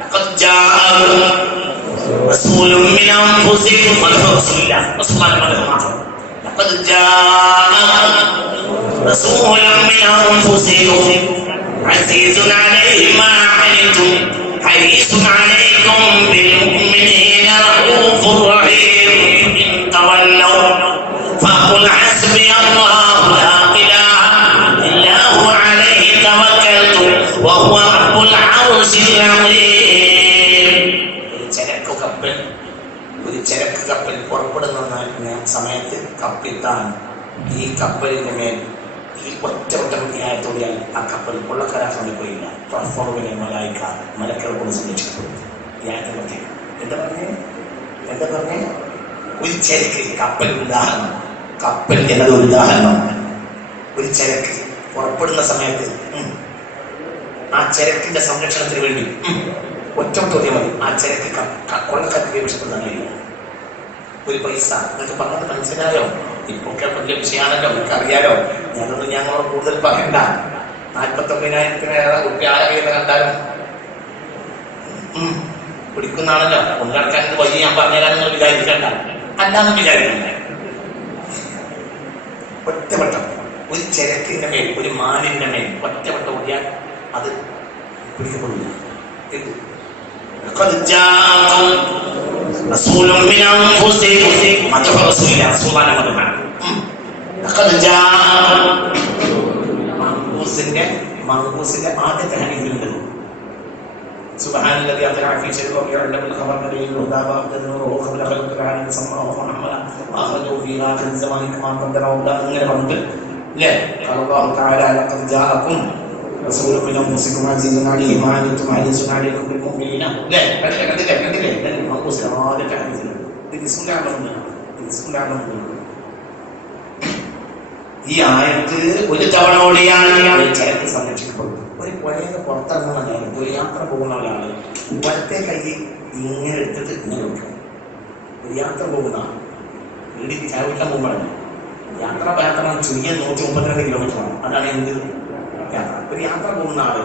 لقد جاءكم رسول من أنفسكم ولكم رسول الله رسول الله لقد جاءكم رسول من أنفسكم. عزيز عليه ما عنتم حريص عليكم بالمؤمنين رؤوف رحيم. إن تولوا കപ്പിത്താൻ ഈ കപ്പലിന്റെ മേൽ ഈ ഒറ്റ ഒറ്റ ന്യായത്തോടെയാണ് ആ കപ്പൽ കൊള്ളക്കാരാക്കാൻ പോയില്ല പ്ലാറ്റ്ഫോമിനെ മലായിക്ക മലക്കൾ കൊണ്ട് സംരക്ഷിക്കപ്പെടും പറ്റി എന്താ പറഞ്ഞേ എന്താ പറഞ്ഞേ ഒരു ചരക്ക് കപ്പൽ ഉദാഹരണം കപ്പൽ എന്നത് ഒരു ഉദാഹരണം ഒരു ചരക്ക് പുറപ്പെടുന്ന സമയത്ത് ആ ചരക്കിന്റെ സംരക്ഷണത്തിന് വേണ്ടി ഒറ്റ ചോദ്യം മതി ആ ചരക്ക് കൊള്ളക്കാർക്ക് വിഷപ്പെടുന്നില്ല ഒരു പൈസ എന്നൊക്കെ പറഞ്ഞത് മനസ്സിലായോ? ഇപ്പൊക്കെ വലിയ വിഷയമാണല്ലോ നിങ്ങൾക്ക് അറിയാലോ ഞാനൊന്നും ഞങ്ങളോട് കൂടുതൽ പറയണ്ട. നാൽപ്പത്തൊമ്പതിനായിരത്തിനേറെ കുട്ടി ആരെങ്കിലും കണ്ടാലും. കുടിക്കുന്നതാണല്ലോ പിടിക്കുന്നതാണല്ലോ ഇത് വലിയ ഞാൻ പറഞ്ഞുതരാമെന്ന് വിചാരിക്കണ്ട. അല്ലാന്ന് വിചാരിക്കണ്ട. ഒറ്റവട്ടം. ഒരു ചരക്കിന്റെ മേൽ ഒരു മാലിന്റെ മേൽ ഒറ്റവട്ടം ഓടിയാൽ അത് പിടിക്കപ്പെടില്ല മങ്കൂസിന്റെ മങ്കൂസിന്റെ ആദ്യത്തെ ഹനീഫിലുണ്ട് سبحان الذي أطلع في شيء ويعلم الخبر الذي يهدى وأخذ نوره قبل خلق العالم سماه وحمله وأخرجه في آخر الزمان كما قدره الله من الأرض لا قال الله تعالى لقد جاءكم رسول من أنفسكم عزيز عليه ما عنتم حريص عليكم بالمؤمنين لا കണ്ടില്ലേ കണ്ടില്ലേ കണ്ടില്ലേ മങ്കൂസിന്റെ ആദ്യത്തെ ഹനീഫിലുണ്ട് ഇത് ബിസ്മില്ലാഹിർറഹ്മാനിർറഹീം. ഇത് ബിസ്മില്ലാഹിർറഹ്മാനിർറഹീം. ഈ ആയത്ത് ഒരു തവണ ഓടിയാൽ ചരക്ക് സംരക്ഷിക്കപ്പെടും ഒരു പുഴയിൽ പുറത്തിറങ്ങുന്ന നേരത്ത് ഒരു യാത്ര പോകുന്ന ഒരാള് വലത്തെ കൈ ഇങ്ങനെ എടുത്തിട്ട് ഇങ്ങനെ വെക്കും ഒരു യാത്ര പോകുന്ന ആൾ വീട്ടിൽ ചാവിക്കാൻ പോകുമ്പോഴാണ് യാത്ര യാത്ര ചുരുങ്ങിയ നൂറ്റി മുപ്പത്തിരണ്ട് കിലോമീറ്റർ ആണ് അതാണ് എന്ത് യാത്ര ഒരു യാത്ര പോകുന്ന ആൾ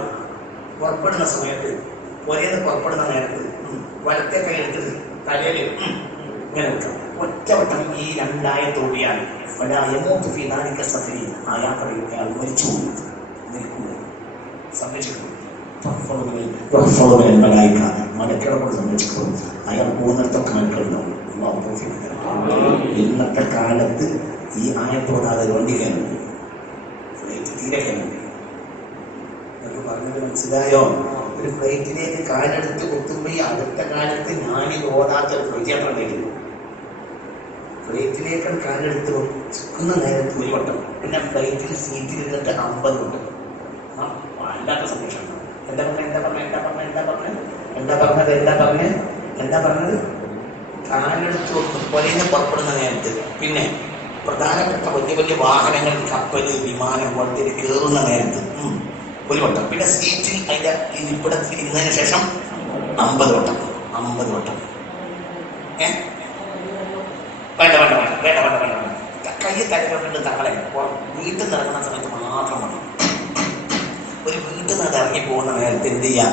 പുറപ്പെടുന്ന സമയത്ത് പുരയിൽ പുറപ്പെടുന്ന നേരത്ത് വലത്തെ കൈയെടുത്ത് തലയിൽ ഇങ്ങനെ വെക്കാം. ഒറ്റവട്ടം ഈ യമൂത്ത് ഫീദാനിക്ക സഫരി. ആ യാത്രയിൽ അയാൾ മരിച്ചു നിൽക്കുന്നു സംരക്ഷിക്കുന്നു സംരക്ഷിക്കുന്നു അയാൾ പോകുന്നിടത്തൊക്കെ മലക്കളുണ്ടാവും. ഇന്നത്തെ കാലത്ത് ഈ ആയത്തോടാതെ വണ്ടി കയറുന്നു ഫ്ലൈറ്റ് തീരെ കയറുന്നു പറഞ്ഞത് മനസ്സിലായോ? ഒരു പ്ലേറ്റിലേക്ക് കാലെടുത്ത് കൊത്തുമ്പോൾ ഈ അടുത്ത കാലത്ത് ഞാൻ ഓടാത്ത ഒരു പ്ലേറ്റ് ഞാൻ ഉണ്ടായിരുന്നു ഫ്ലൈറ്റിലേക്ക് കാലെടുത്ത് ചുക്കുന്ന നേരത്ത് ഒരു വട്ടം. പിന്നെ പ്ലേറ്റിൽ സീറ്റിൽ ഇരുന്നിട്ട് അമ്പത് വട്ടം. ആ വല്ലാത്ത സന്തോഷം. എന്താ പറഞ്ഞ എന്താ പറഞ്ഞ എന്താ പറഞ്ഞ എന്താ പറഞ്ഞ? എന്താ പറഞ്ഞത് എന്താ പറഞ്ഞ? എന്താ പറഞ്ഞത്? കാലെടുത്ത് കൊടുക്കും പുരയിൽ പുറപ്പെടുന്ന നേരത്ത്. പിന്നെ പ്രധാനപ്പെട്ട വലിയ വലിയ വാഹനങ്ങൾ കപ്പൽ വിമാനം പോലത്തെ കയറുന്ന നേരത്ത്. ഒരു വട്ടം പിന്നെ സീറ്റിൽ അതിന്റെ ഇരിപ്പിടത്തിൽ ഇരുന്നതിന് ശേഷം അമ്പത് വട്ടം അമ്പത് വട്ടം വേണ്ട വേണ്ട വേണ്ട വേണ്ട വേണ്ട വേണ്ട. വേണ്ട കയ്യിൽ തലകൊണ്ട് തങ്ങളെ. വീട്ടിൽ നിന്ന് ഇറങ്ങുന്ന സമയത്ത് മാത്രം മതി. ഒരു വീട്ടിൽ നിന്ന് ഇറങ്ങി പോകുന്ന നേരത്തെ എന്ത് ചെയ്യാം?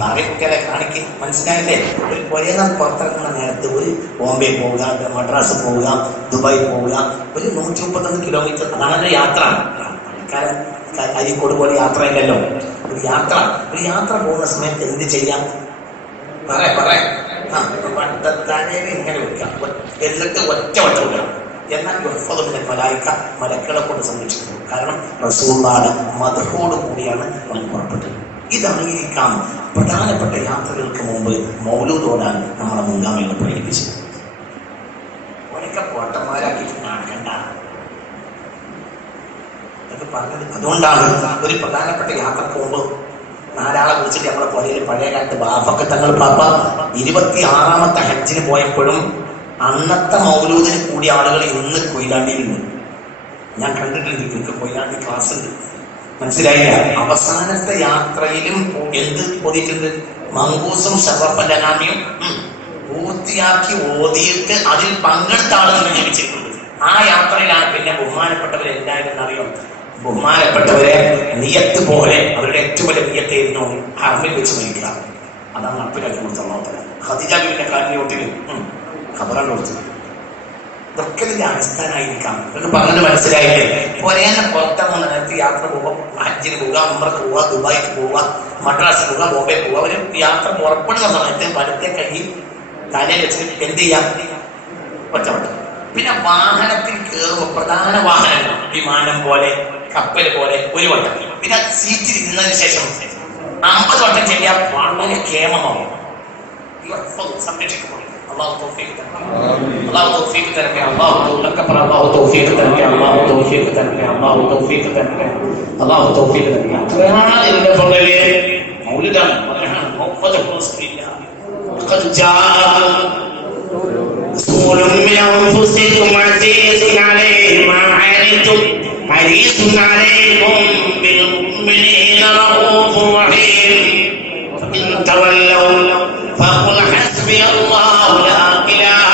തറയ്ക്കലെ കാണിക്ക്. മനസ്സിലായില്ലേ? ഒരു നിന്ന് പുറത്തിറങ്ങുന്ന നേരത്ത് ഒരു ബോംബെ പോവുക മദ്രാസ് പോവുക ദുബായ് പോവുക. ഒരു നൂറ്റി മുപ്പത്തൊന്ന് കിലോമീറ്റർ അതാണ് യാത്ര പണിക്കാരൻ അരിക്കോട് പോലെ യാത്രയില്ലല്ലോ. ഒരു യാത്ര ഒരു യാത്ര പോകുന്ന സമയത്ത് എന്ത് ചെയ്യാം? പറ പറ. ആ തലയിൽ ഇങ്ങനെ വിളിക്കാം എന്നിട്ട് ഒറ്റ ഒറ്റ വിളിക്കണം എന്നാൽ യുഹഫദുമിനെ മലായിക്ക മലക്കളെ കൊണ്ട് സംരക്ഷിക്കുന്നു. കാരണം റസൂള്ളാട് മതത്തോടു കൂടിയാണ് അവൻ പുറപ്പെട്ടത്. ഇതായിരിക്കാം പ്രധാനപ്പെട്ട യാത്രകൾക്ക് മുമ്പ് മൗലൂദോടാൻ നമ്മളെ മുൻഗാമികളെ പ്രേരിപ്പിച്ചത്. പറഞ്ഞത്. അതുകൊണ്ടാണ് ഒരു പ്രധാനപ്പെട്ട യാത്ര പോകുമ്പോൾ നാലാളെ വിളിച്ചിട്ട് നമ്മളെ പുഴയിൽ പഴയ കാലത്ത് ബാബൊക്കെ തങ്ങൾ പാപ്പ ഇരുപത്തി ആറാമത്തെ ഹജ്ജിന് പോയപ്പോഴും അന്നത്തെ മൗലൂദിന് കൂടിയ ആളുകൾ ഇന്ന് കൊയിലാണ്ടിയിലുണ്ട്. ഞാൻ കണ്ടിട്ടുണ്ട് ഇവർക്ക് കൊയിലാണ്ടി ക്ലാസ് ഉണ്ട്. മനസ്സിലായില്ല? അവസാനത്തെ യാത്രയിലും എന്ത് ഓടിയിട്ടുണ്ട് മങ്കൂസും ഷറഫലനാമിയും പൂർത്തിയാക്കി ഓതിയിട്ട് അതിൽ പങ്കെടുത്ത ആളുകൾ ജനിച്ചിട്ടുണ്ട് ആ യാത്രയിലാണ് പിന്നെ ബഹുമാനപ്പെട്ടവർ അറിയാം അറിയോ. ബഹുമാനപ്പെട്ടവരെ നിയത്ത് പോലെ അവരുടെ ഏറ്റവും വലിയ നിയത്തായിരുന്നു ഹർമിൽ വെച്ച് മരിക്കുക അതാണ് നടപ്പിലാക്കി കൊടുത്തുള്ള ബിബിന്റെ കാലിന്റെ ഒട്ടിൽ ഖബറാണ് കൊടുത്തത്. ഇതൊക്കെ ഇതിന്റെ അടിസ്ഥാനമായിരിക്കാം. എന്ന് പറഞ്ഞു മനസ്സിലായില്ലേ? ഒരേ പുറത്തിറങ്ങുന്ന നേരത്ത് യാത്ര പോവാം ഹജ്ജിന് പോവുക ഉമ്രക്ക് പോവുക ദുബായിക്ക് പോവുക മദ്രാസ് പോവുക ബോംബെ പോവുക ഒരു യാത്ര പുറപ്പെടുന്ന സമയത്ത് വലത്തെ കൈ തലയിൽ വെച്ച് എന്ത് ചെയ്യാം? ഒറ്റവട്ടം പിന്നെ വാഹനത്തിൽ കയറുമ്പോൾ പ്രധാന വാഹനങ്ങൾ വിമാനം പോലെ കപ്പൽ പോലെ ഒരു വട്ടം. പിന്നെ സീറ്റിൽ ഇരുന്നതിന് ശേഷം അമ്പത് വട്ടം ചെല്ലിയാൽ വളരെ ക്ഷേമമാവും. സംരക്ഷിക്കപ്പെടും തൗഫീഖ് തൗഫീഖ് മുപ്പത് رسول من انفسكم عزيز عليه ما عنتم حريص عليكم بالمؤمنين رؤوف رحيم فان تولوا فقل حسبي الله لا اله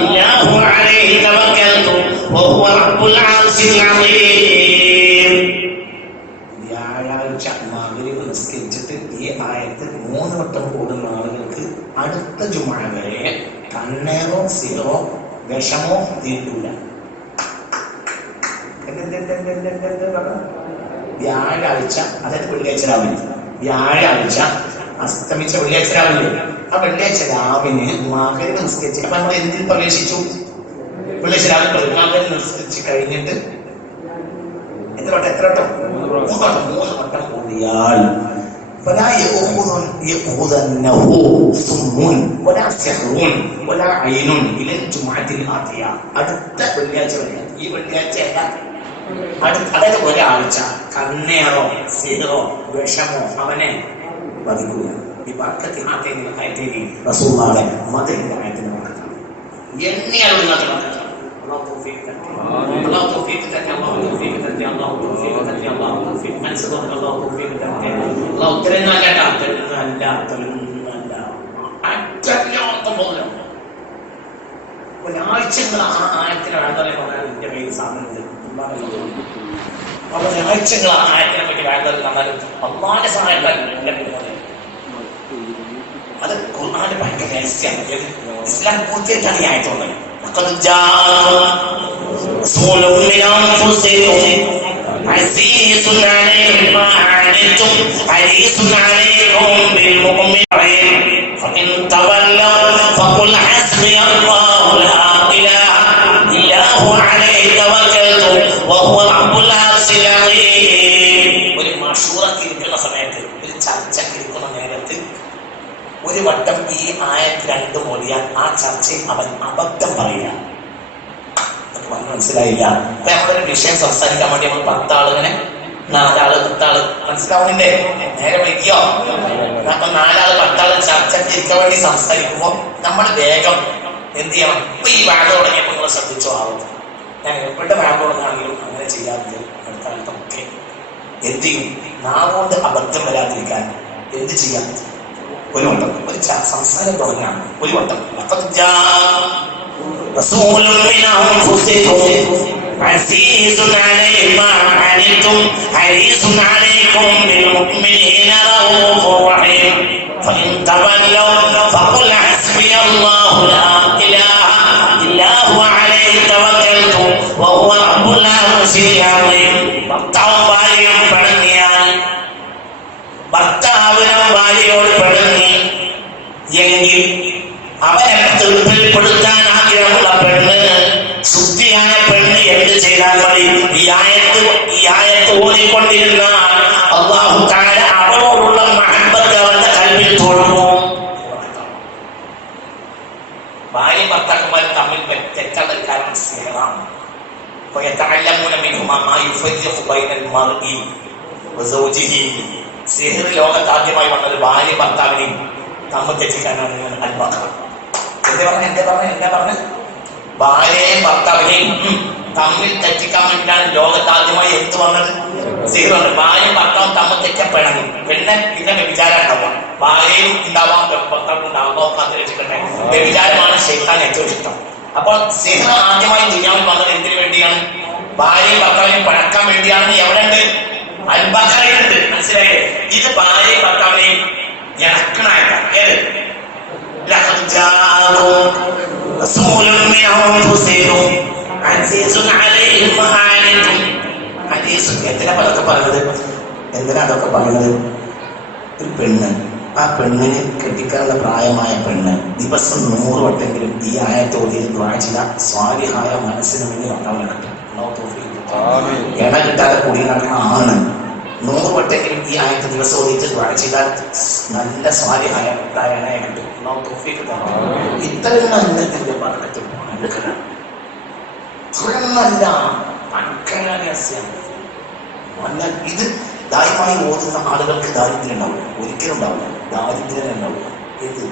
الا هو عليه توكلت وهو رب العرش العظيم വ്യാഴാഴ്ച മകരീവ് നിസ്കരിച്ചിട്ട് ഈ ആയത്ത് മൂന്ന് വട്ടം കൂടുന്ന ആളുകൾക്ക് അടുത്ത ജുമ വരെ കണ്ണേറോ സിറോ വിഷമോ തീർക്കില്ല വ്യാഴാഴ്ച അതായത് വെള്ളിയാഴ്ച രാവിലെ. വ്യാഴാഴ്ച അസ്തമിച്ച വെള്ളിയാഴ്ച രാവിലെ. ആ വെള്ളിയാഴ്ച രാവിലെ മകരീവ് നിസ്കരിച്ച് അപ്പൊ നമ്മൾ എന്തിൽ പ്രവേശിച്ചു? വെള്ളിയാഴ്ച രാവിലെ മകരീവ് നിസ്കരിച്ച് കഴിഞ്ഞിട്ട് എത്ര വട്ടം? എത്ര വട്ടം? മൂന്ന് വട്ടം. മൂന്ന് വട്ടം കൂടിയാൽ فلا يأخذ يأخذنه صم ولا سحر ولا عين إلى الجمعة الآتية അടുത്ത വെള്ളിയാഴ്ച വരെ ഈ വെള്ളിയാഴ്ച അല്ല അടുത്ത അതായത് ഒരാഴ്ച കണ്ണേറോ സിഹറോ വിഷമോ അവനെ വധിക്കുക ഈ വർക്കത്തിൽ ആത്തേനി ആയത്തേനി റസൂള്ളാടെ മതത്തിന്റെ ആയത്തിന് വർക്കത്താണ് എണ്ണിയാൽ ഉള്ളത് الله توفيق الله توفيق تك الله توفيق تك الله توفيق تك الله توفيق മനസ്സിലാക്കി الله توفيق تك الله ഉത്തരനല്ല ഉത്തരനല്ല ഉത്തരനല്ല അറ്റല്ലാത്ത പോലെ ഒരാഴ്ചകൾ ആ ആയത്തിന് വേണ്ടതല്ലേ പറഞ്ഞാൽ എന്റെ കയ്യിൽ സാധനത്തിൽ അപ്പൊ ഒരാഴ്ചകൾ ആ ആയത്തിനെ പറ്റി വേണ്ടത് തന്നാലും അമ്മാന്റെ സഹായം ഉണ്ടായിരുന്നു എന്റെ കയ്യിൽ അത് ഖുർആന്റെ ഭയങ്കര രഹസ്യമാണ് ഇസ്ലാം പൂർത്തിയായിട്ടാണ് ഈ قد جاءكم رسول من أنفسكم عزيز عليه ما عنتم حريص عليه ആയത്ത് രണ്ട് മൊഴിയാൽ ആ ചർച്ചയിൽ അവൻ അബദ്ധം പറയുക മനസ്സിലായില്ല. നമ്മളൊരു വിഷയം സംസാരിക്കാൻ വേണ്ടി നമ്മൾ പത്താളിങ്ങനെ നാലാൾ പത്താൾ. മനസ്സിലാവുന്നില്ലേ? നേരെ വയ്ക്കോ അപ്പൊ നാലാൾ പത്താൾ ചർച്ചയ്ക്ക് ഇരിക്കാൻ വേണ്ടി സംസാരിക്കുമ്പോൾ നമ്മൾ വേഗം എന്ത് ചെയ്യണം? ഇപ്പൊ ഈ വാഴ തുടങ്ങിയപ്പോൾ നിങ്ങൾ ശ്രദ്ധിച്ചോ ആവും? ഞാൻ എവിടെ വാഴ തുടങ്ങുകയാണെങ്കിലും അങ്ങനെ ചെയ്യാറുണ്ട് അടുത്ത കാലത്തൊക്കെ എന്ത് ചെയ്യും? നാളുകൊണ്ട് അബദ്ധം വരാതിരിക്കാൻ എന്ത് ചെയ്യാൻ ഒരു വട്ടം ഒരു ച- സംസാരം തുടങ്ങാണ് ഒരു വട്ടം لقد جاء رسول من أنفسكم عزيز عليه ما عنتم حريص عليكم بالمؤمنين رؤوف رحيم فإن تولوا فقل حسبي الله لا പെണ്ണ് എന്ത് ചെയ്താൽ മതി ഈ ആയത്ത് ഈ ആയത്ത് ഓടിക്കൊണ്ടിരുന്ന അള്ളാഹു താര അവളോടുള്ള മഹബത്ത് അവരുടെ കൽവിൽ തോന്നുന്നു ഭാര്യ ഭർത്താക്കന്മാർ തമ്മിൽ തെറ്റുള്ള കാരണം സ്നേഹമാണ് ويتعلمون منهما ما يفرق بين المرء وزوجه സിഹിർ ലോകത്ത് ആദ്യമായി വന്നത് ഭാര്യ ഭർത്താവിനെയും തമ്മിൽ തെറ്റിക്കാനാണ് അൽബക്ര എന്താ പറഞ്ഞ എന്താ പറഞ്ഞ എന്താ പറഞ്ഞ ഭാര്യയെയും ഭർത്താവിനെയും ഉം, തമ്മിൽ തെറ്റിക്കാൻ വേണ്ടിയിട്ടാണ് ലോകത്ത് ആദ്യമായി എന്ത് വന്നത് സിഹിർ വന്നത് ഭാര്യയും ഭർത്താവും തമ്മിൽ തെറ്റപ്പെടണം പിന്നെ പിന്നെ വ്യഭിചാരം ഉണ്ടാവാം ഭാര്യയും ഉണ്ടാവാം ഭർത്താവും ഉണ്ടാവാം കാത്തു രക്ഷിക്കട്ടെ വ്യഭിചാരമാണ് ശൈത്താൻ ഏറ്റവും ഇഷ്ടം അപ്പോൾ സിഹിർ ആദ്യമായി ദുനിയാവിൽ വന്നത് എന്തിനു വേണ്ടിയാണ് ഭാര്യയും ഭർത്താവിനെയും പഴക്കാൻ വേണ്ടിയാണ് എവിടെ ഉണ്ട് അൽബക്കറയിലുണ്ട് മനസ്സിലായില്ലേ ഇത് ഭാര്യയും ഭർത്താവിനെയും ഇണക്കണായിട്ടാണ് رسول من أنفسكم عزيز عليه ما عنتم ഹദീസ് എന്തിനാ അതൊക്കെ പറയുന്നത് എന്തിനാ അതൊക്കെ പറയുന്നത് ഒരു പെണ്ണ്. ആ പെണ്ണിന് കെട്ടിക്കാനുള്ള പ്രായമായ പെണ്ണ്. ദിവസം നൂറ് വട്ടെങ്കിലും ഈ ആയത്ത് ഓതിയിൽ ദ്വാചില സ്വാലിഹായ മനസ്സിന് മുന്നിൽ ഉണ്ടാവുന്നുണ്ട് ഇണ കിട്ടാതെ കൂടി നടക്കുന്ന ആണ്. നൂറ് വട്ടെങ്കിലും ഈ ആയത്ത് ദിവസം ഓതിയിട്ട് വായിച്ചാൽ നല്ല സ്വാലിഹായ ഇണയെ കിട്ടും അള്ളാഹു തൗഫീഖ് തരണം. ഇത്തരം നല്ലതിന്റെ പറഞ്ഞിട്ട് എടുക്കണം രഹസ്യം അല്ല ഇത് ദാരിദ്ര്യമായി ഓതുന്ന ആളുകൾക്ക് ദാരിദ്ര്യം ഉണ്ടാവില്ല ഒരിക്കലും ഉണ്ടാവില്ല. ദാരിദ്ര്യം ഉണ്ടാവില്ല ഇത്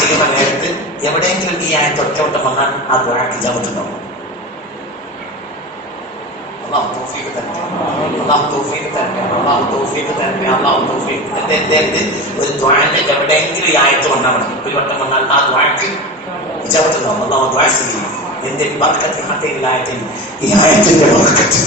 ചെയ്യുന്ന എവിടെയെങ്കിലും ഈ ആയത്ത് ഒറ്റവട്ടം വന്നാൽ ആ ദുആക്ക് ജാപത്തുണ്ടാവും തൗഫീഖ് എവിടെയെങ്കിലും ഈ ആയത്ത് വന്നാൽ മതി. ഒരു വട്ടം വന്നാൽ ആ ദുആക്ക് ഇജാബത്തുണ്ടാവും അള്ളാഹു ദുആ ചെയ്യും എന്റെ ബർക്കത്ത് ഹത്തയിലായത്തിൽ ഈ ആയത്തിന്റെ ബർക്കത്ത്